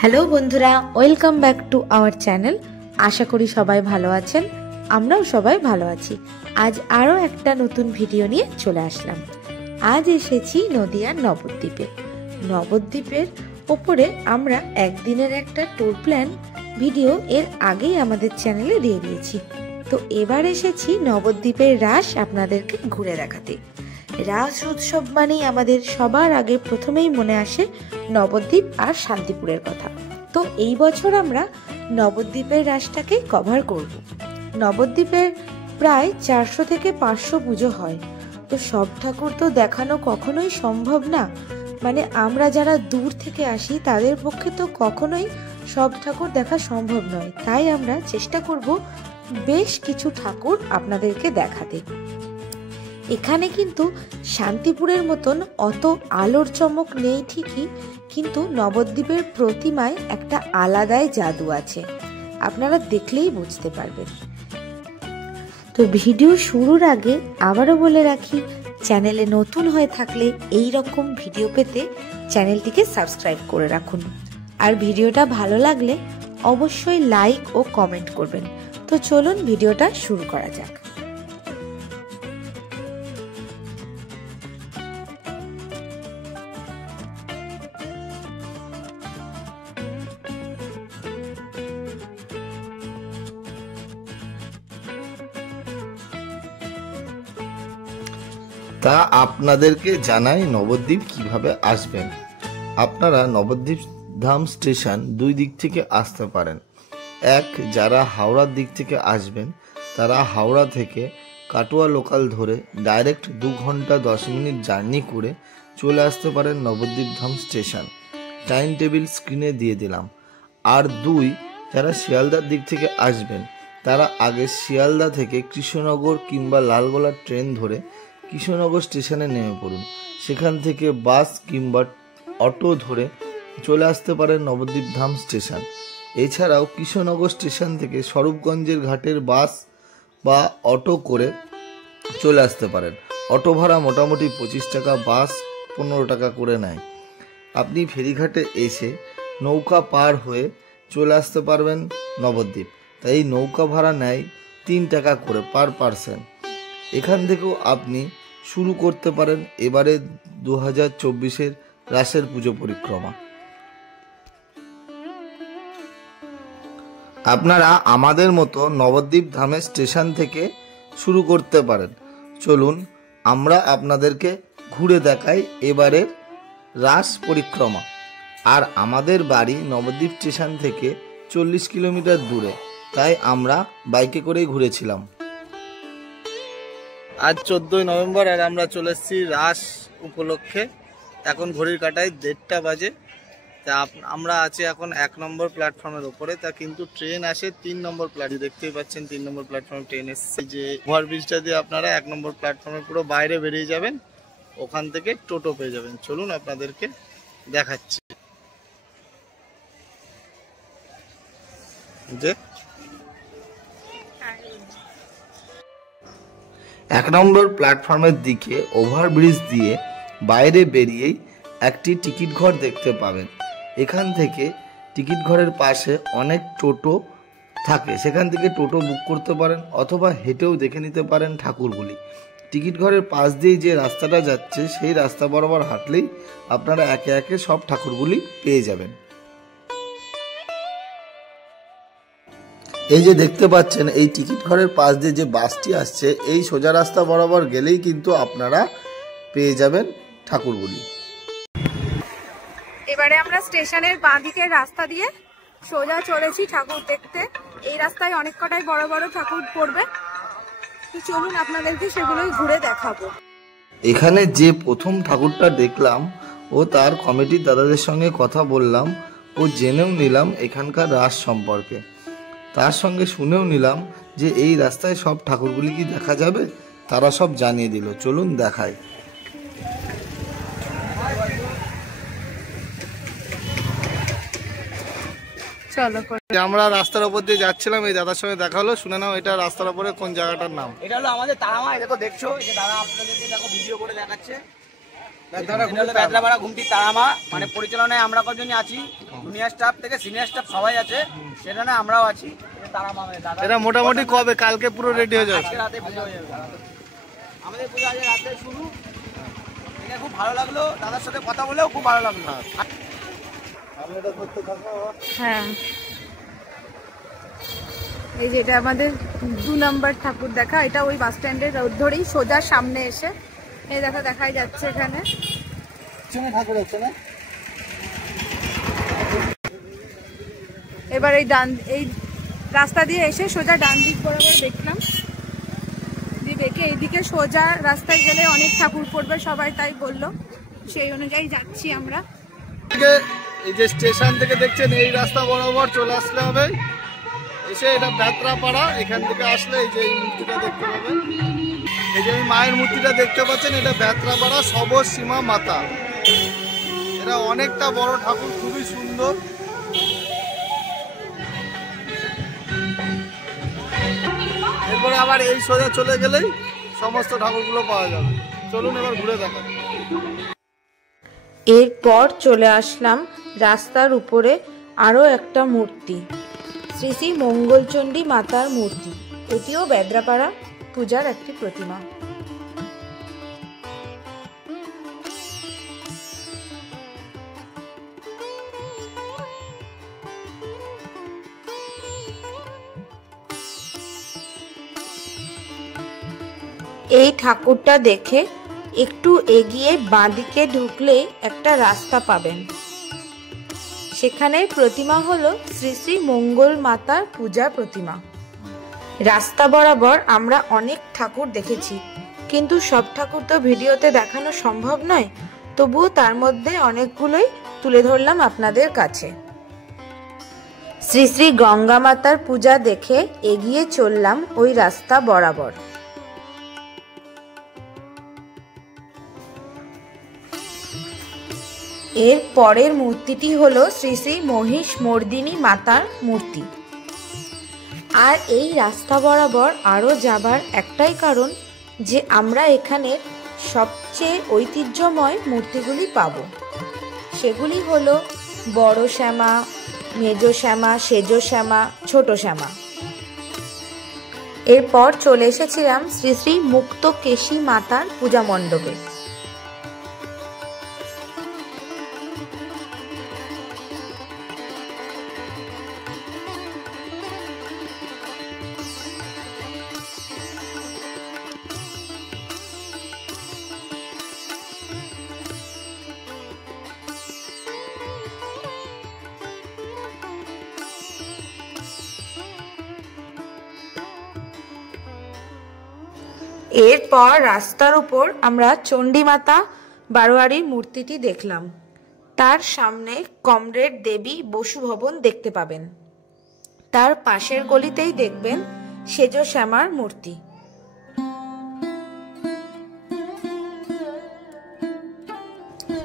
Hello বন্ধুরা, welcome back to our channel. আশা করি সবাই ভালো আছেন, আমরাও সবাই ভালো আছি। আজ আরও একটা নতুন ভিডিও নিয়ে চলে আসলাম। আজ এসেছি নদিয়ার নবদ্বীপে। নবদ্বীপের ওপরে আমরা একদিনের একটা ট্যুর প্ল্যান ভিডিও এর আগেই আমাদের চ্যানেলে দিয়ে দিয়েছি। তো এবার এসেছি নবদ্বীপের রাস আপনাদেরকে ঘুরে দেখাতে। রাস উৎসব মানেই আমাদের সবার আগে প্রথমেই মনে আসে নবদ্বীপ আর শান্তিপুরের কথা। তো এই বছর আমরা নবদ্বীপের রাসটাকে কভার করব। নবদ্বীপের প্রায় 400 থেকে 500 পুজো হয়। তো সব ঠাকুর তো দেখানো কখনোই সম্ভব না, মানে আমরা যারা দূর থেকে আসি তাদের পক্ষে তো কখনোই সব ঠাকুর দেখা সম্ভব নয়। তাই আমরা চেষ্টা করব বেশ কিছু ঠাকুর আপনাদেরকে দেখাতে। এখানে কিন্তু শান্তিপুরের মতন অত আলোর চমক নেই ঠিকই, কিন্তু নবদ্বীপের প্রতিমায় একটা আলাদাই জাদু আছে, আপনারা দেখলেই বুঝতে পারবেন। তো ভিডিও শুরুর আগে আবারও বলে রাখি, চ্যানেলে নতুন হয়ে থাকলে এই রকম ভিডিও পেতে চ্যানেলটিকে সাবস্ক্রাইব করে রাখুন। আর ভিডিওটা ভালো লাগলে অবশ্যই লাইক ও কমেন্ট করবেন। তো চলুন ভিডিওটা শুরু করা যাক। তা আপনাদেরকে জানাই নবদ্বীপ কিভাবে আসবেন। আপনারা নবদ্বীপ ধাম স্টেশন দুই দিক থেকে আসতে পারেন। এক, যারা হাওড়ার দিক থেকে আসবেন তারা হাওড়া থেকে কাটোয়া লোকাল ধরে ডাইরেক্ট 2 ঘন্টা 10 মিনিট জার্নি করে চলে আসতে পারেন নবদ্বীপ ধাম স্টেশন। টাইম টেবিল স্ক্রিনে দিয়ে দিলাম। আর 2, যারা শিয়ালদার দিক থেকে আসবেন তারা আগে শিয়ালদা থেকে কৃষ্ণনগর কিংবা লালগোলা ট্রেন ধরে কৃষ্ণনগর স্টেশনে নেমে পড়ুন। সেখান থেকে বাস কিংবা অটো ধরে চলে আসতে পারেন নবদ্বীপ ধাম স্টেশন। এছাড়াও কৃষ্ণনগর স্টেশন থেকে স্বরূপগঞ্জের ঘাটের বাস বা অটো করে চলে আসতে পারেন। অটো ভাড়া মোটামুটি 25 টাকা, বাস 15 টাকা করে নেয়। আপনি ফেরিঘাটে এসে নৌকা পার হয়ে চলে আসতে পারবেন নবদ্বীপ। তাই নৌকা ভাড়া নেয় 3 টাকা করে পার পারসন। এখান থেকেও আপনি শুরু করতে পারেন এবারে 2024-এর রাসের পুজো পরিক্রমা। আপনারা আমাদের মতো নবদ্বীপ ধামের স্টেশন থেকে শুরু করতে পারেন। চলুন আমরা আপনাদেরকে ঘুরে দেখাই এবারের রাস পরিক্রমা। আর আমাদের বাড়ি নবদ্বীপ স্টেশন থেকে 40 কিলোমিটার দূরে, তাই আমরা বাইকে করেই ঘুরেছিলাম। আজ 14ই নভেম্বর আর আমরা চলে এসেছি রাস উপলক্ষে। এখন ঘড়ির কাঁটায় 1:30 বাজে। তা আমরা আছি এখন 1 নম্বর প্ল্যাটফর্মের উপরে। তা কিন্তু ট্রেন আসে 3 নম্বর প্ল্যাটফর্মে, দেখতেই পাচ্ছেন 3 নম্বর প্ল্যাটফর্মে ট্রেন এসছে। যে ওভারব্রিজটা দিয়ে আপনারা 1 নম্বর প্ল্যাটফর্মের পুরো বাইরে বেরিয়ে যাবেন, ওখান থেকে টোটো পেয়ে যাবেন। চলুন আপনাদেরকে দেখাচ্ছি। যে 1 নম্বর প্ল্যাটফর্মের দিকে ওভারব্রিজ দিয়ে বাইরে বেরিয়েই একটি টিকিট ঘর দেখতে পাবেন। এখান থেকে টিকিট ঘরের পাশে অনেক টোটো থাকে, সেখান থেকে টোটো বুক করতে পারেন অথবা হেঁটেও দেখে নিতে পারেন ঠাকুরগুলি। টিকিট ঘরের পাশ দিয়ে যে রাস্তাটা যাচ্ছে সেই রাস্তা বরাবর হাঁটলেই আপনারা একে একে সব ঠাকুরগুলি পেয়ে যাবেন। এই যে দেখতে পাচ্ছেন এই টিকিট ঘরের পাশ দিয়ে যে বাসটি আসছে, এই সোজা রাস্তা বরাবর গেলেই কিন্তু আপনারা পেয়ে যাবেন ঠাকুরগুলি। এবারে আমরা স্টেশনের বাঁ দিকের রাস্তা দিয়ে সোজা চলেছি ঠাকুর দেখতে। এই রাস্তায় অনেক কটাই বড় বড় ঠাকুর পড়বে, চলুন আপনাদেরকে সেগুলোই ঘুরে দেখাবো। এখানে যে প্রথম ঠাকুরটা দেখলাম ও তার কমিটির দাদাদের সঙ্গে কথা বললাম ও জেনেও নিলাম এখানকার রাস সম্পর্কে। তার সঙ্গে শুনেও নিলাম যে এই রাস্তায় সব ঠাকুরগুলি কি দেখা যাবে, তারা সব জানিয়ে দিল। চলুন দেখাই। আমরা রাস্তার উপর দিয়ে যাচ্ছিলাম, এই দাদার সঙ্গে দেখা হলো। শুনে নাও এটা রাস্তার উপরে কোন জায়গাটার নাম। এটা হলো আমাদের তারামা। দেখো দেখছো, এই যে দাদা আপনাদেরকে দেখো ভিডিও করে দেখাচ্ছে। বেদরাপাড়া ঘুমটি তারামা, মানে পরিচালনায় আমরা কজনই আছি, জুনিয়র স্টাফ থেকে সিনিয়র স্টাফ সবাই আছে, সেখানে আমরাও আছি। এটা মোটামুটি কবে কালকে পুরো রেডি হয়ে যাবে? রাতে পুজো হয়ে যাবে। আমাদের পুজো আজ রাতে শুরু। খুব ভালো লাগলো, দাদার সাথে কথা বলেও খুব ভালো লাগলো। হ্যাঁ, এই যে এটা আমাদের 2 নম্বর ঠাকুর দেখা। এটা ওই বাস স্ট্যান্ডের রোড ধরেই সোজা সামনে এসে এই দেখাই যাচ্ছে এখানে ঠাকুর আছে না? এবার এই রাস্তা দিয়ে এসে সোজা ডান দিক বরাবর দেখলাম, দিয়ে দেখে এইদিকে সোজা রাস্তায় গেলে অনেক ঠাকুর পড়বে সবাই তাই বললো, সেই অনুযায়ী যাচ্ছি আমরা। এই যে স্টেশন থেকে দেখছেন এই রাস্তা বরাবর চলে আসলে হবে, এসে এটা বেদরাপাড়া, এখান থেকে আসলে এই যে এই মূর্তিটা দেখতে পাবেন, এই যে মায়ের মূর্তিটা দেখতে পাচ্ছেন, এটা বেদরাপাড়া সবসীমা মাতা। এটা অনেকটা বড় ঠাকুর, খুবই সুন্দর। এরপরে আবার এই সোজা চলে গেলেই সমস্ত ঠাকুরগুলো পাওয়া যাবে। চলুন এবার ঘুরে দেখা। এরপর চলে আসলাম রাস্তার উপরে আরও একটা মূর্তি, শ্রী শ্রী মঙ্গলচণ্ডী মাতার মূর্তি। এটিও বেদরাপাড়া পূজার একটি প্রতিমা। এই ঠাকুরটা দেখে একটু এগিয়ে বাঁদিকে ঢুকলে একটা রাস্তা পাবেন, সেখানে প্রতিমা হলো শ্রী শ্রী মঙ্গল মাতার পূজা প্রতিমা। রাস্তা বরাবর আমরা অনেক ঠাকুর দেখেছি, কিন্তু সব ঠাকুর তো ভিডিওতে দেখানো সম্ভব নয়, তবুও তার মধ্যে অনেকগুলোই তুলে ধরলাম আপনাদের কাছে। শ্রী শ্রী গঙ্গা মাতার পূজা দেখে এগিয়ে চললাম ওই রাস্তা বরাবর। এর পরের মূর্তিটি হলো শ্রী শ্রী মহিষ মর্দিনী মাতার মূর্তি। আর এই রাস্তা বরাবর আরও যাবার একটাই কারণ যে আমরা এখানে সবচেয়ে ঐতিহ্যময় মূর্তিগুলি পাব। সেগুলি হলো বড় শ্যামা, মেজ শ্যামা, সেজ শ্যামা, ছোট শ্যামা। এরপর চলে এসেছিলাম শ্রী শ্রী মুক্তকেশী মাতার পূজা মণ্ডপে। এরপর রাস্তার উপর আমরা চণ্ডীমাতা বারোয়ারির মূর্তিটি দেখলাম। তার সামনে কমরেড দেবী বসু ভবন দেখতে পাবেন। তার পাশের গলিতেই দেখবেন সেজ শ্যামার মূর্তি।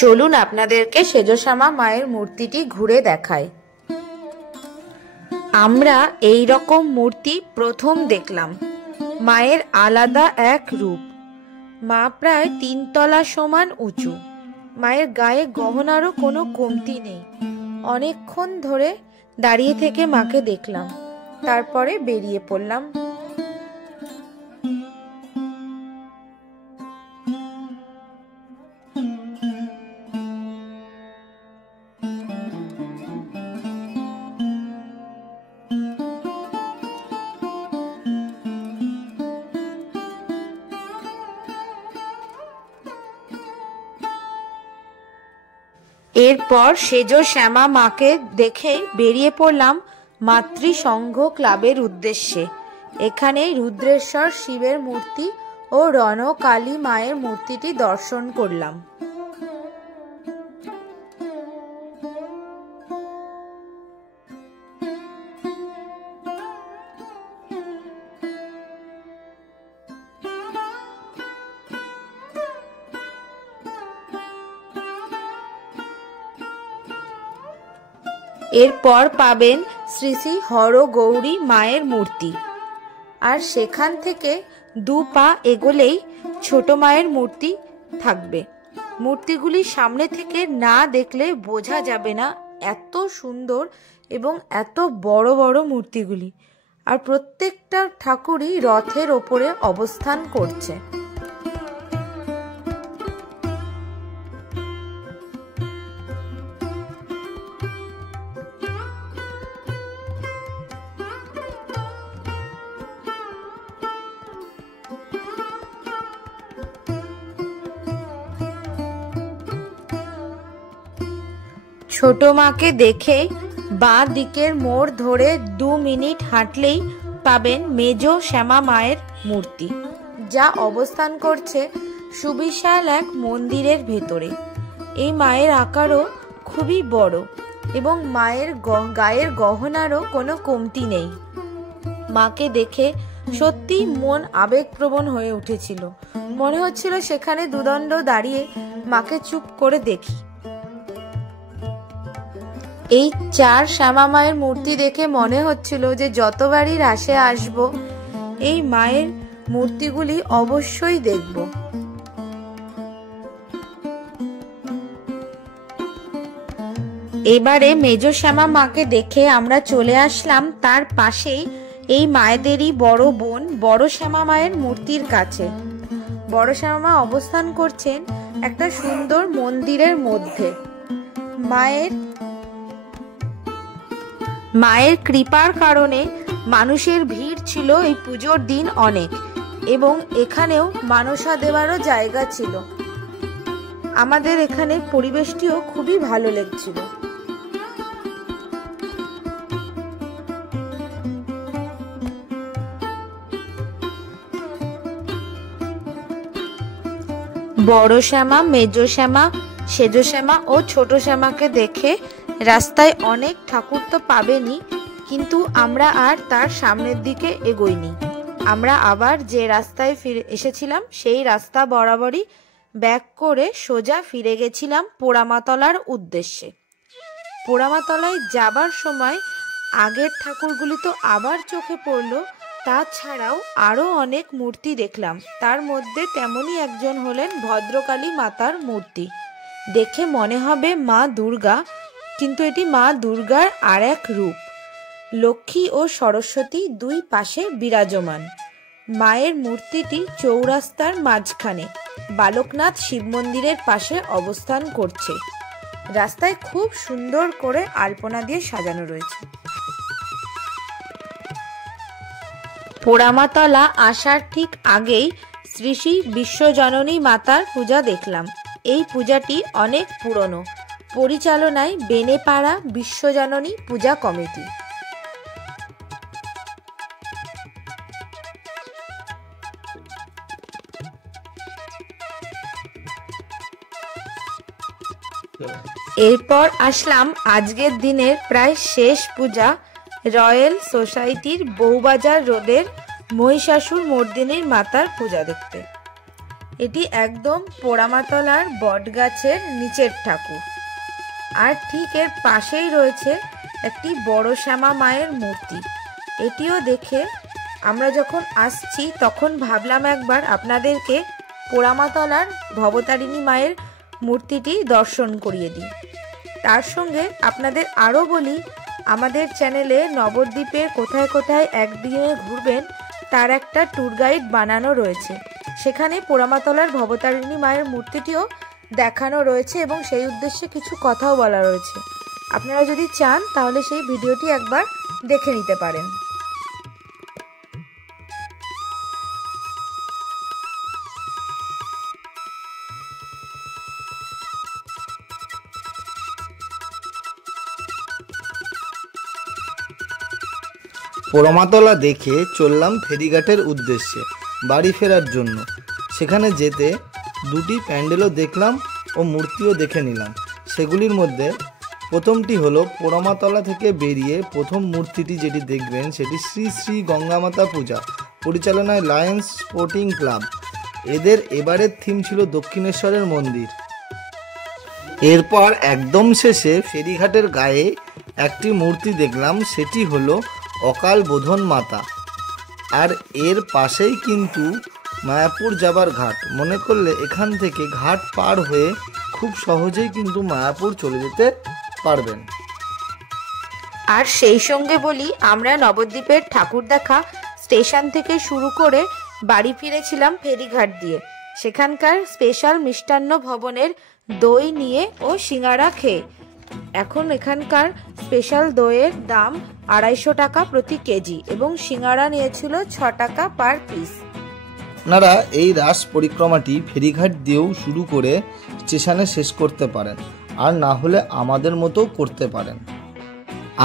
চলুন আপনাদেরকে সেজ শ্যামা মায়ের মূর্তিটি ঘুরে দেখাই। আমরা এই রকম মূর্তি প্রথম দেখলাম। মায়ের আলাদা এক রূপ। মা প্রায় 3 তলা সমান উঁচু। মায়ের গায়ে গহনারও কোনো কমতি নেই। অনেকক্ষণ ধরে দাঁড়িয়ে থেকে মাকে দেখলাম, তারপরে বেরিয়ে পড়লাম। এরপর সেজ শ্যামা মাকে দেখে বেরিয়ে পড়লাম মাতৃসংঘ ক্লাবের উদ্দেশ্যে। এখানে রুদ্রেশ্বর শিবের মূর্তি ও রণকালী মায়ের মূর্তিটি দর্শন করলাম। এরপর পাবেন শ্রী শ্রী হরগৌরী মায়ের মূর্তি, আর সেখান থেকে 2 পা এগোলেই ছোট মায়ের মূর্তি থাকবে। মূর্তিগুলি সামনে থেকে না দেখলে বোঝা যাবে না এত সুন্দর এবং এত বড় বড় মূর্তিগুলি। আর প্রত্যেকটা ঠাকুরই রথের ওপরে অবস্থান করছে। ছোট মাকে দেখে বাঁ দিকের মোড় ধরে 2 মিনিট হাঁটলেই পাবেন মেজ শ্যামা মায়ের মূর্তি, যা অবস্থান করছে সুবিশাল এক মন্দিরের ভেতরে। এই মায়ের আকারও খুবই বড় এবং মায়ের গায়ের গহনারও কোনো কমতি নেই। মাকে দেখে সত্যি মন আবেগপ্রবণ হয়ে উঠেছিল। মনে হচ্ছিল সেখানে দুদণ্ড দাঁড়িয়ে মাকে চুপ করে দেখি। এই 4 শ্যামা মায়ের মূর্তি দেখে মনে হচ্ছিল যে যতবারই রাসে আসব এই মায়ের মূর্তিগুলি অবশ্যই দেখব। এবারে মেজ শ্যামা মাকে দেখে আমরা চলে আসলাম তার পাশেই এই মায়েদেরই বড় বোন বড় শ্যামা মায়ের মূর্তির কাছে। বড় শ্যামা মা অবস্থান করছেন একটা সুন্দর মন্দিরের মধ্যে। মায়ের কৃপার কারণে মানুষের ভিড় ছিল এই পুজোর দিন অনেক, এবং এখানেও মানসা দেওয়ারও জায়গা ছিল। আমাদের এখানে পরিবেশটিও খুবই ভালো লাগছিল। বড় শ্যামা, মেজ শ্যামা, সেজ শ্যামা ও ছোট শ্যামাকে দেখে রাস্তায় অনেক ঠাকুর তো পাবেনই, কিন্তু আমরা আর তার সামনের দিকে এগোইনি। আমরা আবার যে রাস্তায় ফিরে এসেছিলাম সেই রাস্তা বরাবরই ব্যাক করে সোজা ফিরে গেছিলাম পোড়ামাতলার উদ্দেশ্যে। পোড়ামাতলায় যাবার সময় আগের ঠাকুরগুলি তো আবার চোখে পড়লো, তাছাড়াও আরও অনেক মূর্তি দেখলাম। তার মধ্যে তেমনই একজন হলেন ভদ্রকালী মাতার মূর্তি। দেখে মনে হবে মা দুর্গা, কিন্তু এটি মা দুর্গার আর এক রূপ। লক্ষ্মী ও সরস্বতী দুই পাশে বিরাজমান। মায়ের মূর্তিটি চৌরাস্তার মাঝখানে বালকনাথ শিব মন্দিরের পাশে অবস্থান করছে। রাস্তায় খুব সুন্দর করে আলপনা দিয়ে সাজানো রয়েছে। পোড়ামাতলা আসার ঠিক আগেই শ্রী শ্রী বিশ্বজননী মাতার পূজা দেখলাম। এই পূজাটি অনেক পুরনো, পরিচালনায় বেনেপাড়া বিশ্বজননী পূজা কমিটি। এরপর আসলাম আজকের দিনের প্রায় শেষ পূজা, রয়্যাল সোসাইটির বউবাজার রোডের মহিষাসুর মর্দিনীর মাতার পূজা দেখতে। এটি একদম পোড়ামাতলার বটগাছের নিচের ঠাকুর, আর ঠিক এর পাশেই রয়েছে একটি বড় শ্যামা মায়ের মূর্তি। এটিও দেখে আমরা যখন আসছি তখন ভাবলাম একবার আপনাদেরকে পোড়ামাতলার ভবতারিণী মায়ের মূর্তিটি দর্শন করিয়ে দিই। তার সঙ্গে আপনাদের আরও বলি, আমাদের চ্যানেলে নবদ্বীপের কোথায় কোথায় একদিনে ঘুরবেন তার একটা ট্যুর গাইড বানানো রয়েছে। সেখানে পোড়ামাতলার ভবতারিণী মায়ের মূর্তিটিও দেখানো রয়েছে এবং সেই উদ্দেশ্যে কিছু কথাও বলা রয়েছে। আপনারা যদি চান তাহলে সেই ভিডিওটি একবার দেখে নিতে পারেন। পোড়ামাতলা দেখে চললাম ফেরিঘাটের উদ্দেশ্যে বাড়ি ফেরার জন্য। সেখানে যেতে দুটি প্যান্ডেলও দেখলাম ও মূর্তিও দেখে নিলাম। সেগুলির মধ্যে প্রথমটি হলো পোড়ামাতলা থেকে বেরিয়ে প্রথম মূর্তিটি যেটি দেখবেন সেটি শ্রী শ্রী গঙ্গামাতা পূজা, পরিচালনায় লায়ন্স স্পোর্টিং ক্লাব। এদের এবারের থিম ছিল দক্ষিণেশ্বরের মন্দির। এরপর একদম শেষে ফেরিঘাটের গায়ে একটি মূর্তি দেখলাম, সেটি হলো অকাল বোধন মাতা। আর এর পাশেই কিন্তু মায়াপুর যাবার ঘাট মনে করলে এখান থেকে ঘাট পার হয়ে খুব সহজেই কিন্তু মায়াপুর চলে যেতে পারবেন। আর সেই সঙ্গে বলি, আমরা নবদ্বীপের ঠাকুর দেখা স্টেশন থেকে শুরু করে বাড়ি ফিরেছিলাম ফেরিঘাট দিয়ে। সেখানকার স্পেশাল মিষ্টান্ন ভবনের দই নিয়ে ও সিঙ্গারা খেয়ে। এখন এখানকার স্পেশাল দইয়ের দাম 250 টাকা প্রতি কেজি এবং সিঙ্গারা নিয়েছিল 6 টাকা পার পিস। আপনারা এই রাস পরিক্রমাটি ফেরিঘাট দিয়েও শুরু করে স্টেশনে শেষ করতে পারেন, আর না হলে আমাদের মতো করতে পারেন।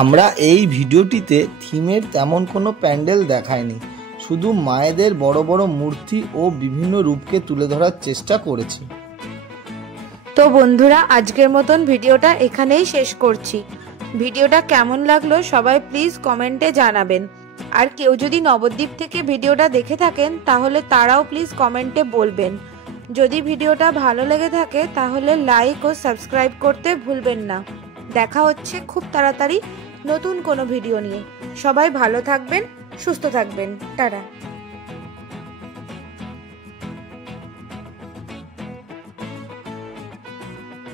আমরা এই ভিডিওটিতে থিমের তেমন কোনো প্যান্ডেল দেখাইনি, শুধু মায়েদের বড় বড় মূর্তি ও বিভিন্ন রূপকে তুলে ধরার চেষ্টা করেছি। তো বন্ধুরা, আজকের মতন ভিডিওটা এখানেই শেষ করছি। ভিডিওটা কেমন লাগলো সবাই প্লিজ কমেন্টে জানাবেন। আর কেউ যদি নবদ্বীপ থেকে ভিডিওটা দেখে থাকেন তাহলে তারাও প্লিজ কমেন্টে বলবেন। যদি ভিডিওটা ভালো লেগে থাকে তাহলে লাইক ও সাবস্ক্রাইব করতে ভুলবেন না। দেখা হচ্ছে খুব তাড়াতাড়ি নতুন কোনো ভিডিও নিয়ে। সবাই ভালো থাকবেন, সুস্থ থাকবেন। টাটা।